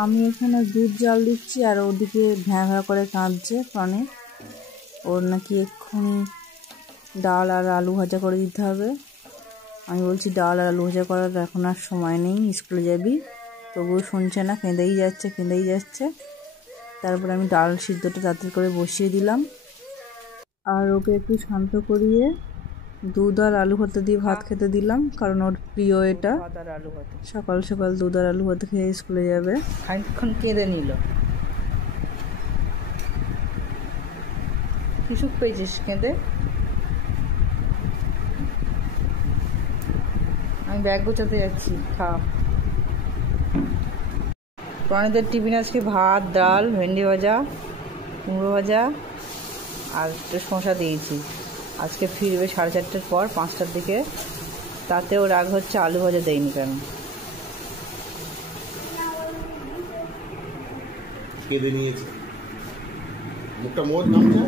আমি এখানে দুধ জাল দিচ্ছি আর ওদিকে ভ্যাঁ ভ্যাঁ করে কাঁদছে প্রণয়। ওর নাকি এক্ষুনি ডাল আর আলু ভাজা করে দিতে হবে। আমি বলছি ডাল আর আলু ভাজা করার এখন আর সময় নেই, স্কুলে যাবি। তবুও শুনছে না, কেঁদেই যাচ্ছে। তারপরে আমি ডাল সিদ্ধটা তাড়াতাড়ি করে বসিয়ে দিলাম আর ওকে একটু শান্ত করিয়ে দুধ আর আলু ভাতে দিয়ে ভাত খেতে দিলাম, কারণ ওর প্রিয় এটা। সকাল সকাল দুধ আর আলু ভাতে খেয়ে স্কুলে যাবে। খানিকক্ষণ কেঁদে নিল। কি সুখ পেয়েছিস কেঁদে? আমি ব্যাগ গোছাতে যাচ্ছি, খা। প্রণীতের টিফিন আজকে ভাত, ডাল, ভেন্ডি ভাজা, কুমড়ো ভাজা আর একটু শসা দিয়েছি। আজকে ফিরবে 4:30টার পর, 5টার দিকে। তাতেও রাগ হচ্ছে আলু ভাজা দেয়নি কেন। কেঁদে নিয়েছে, মুখটা মোদ নামছে।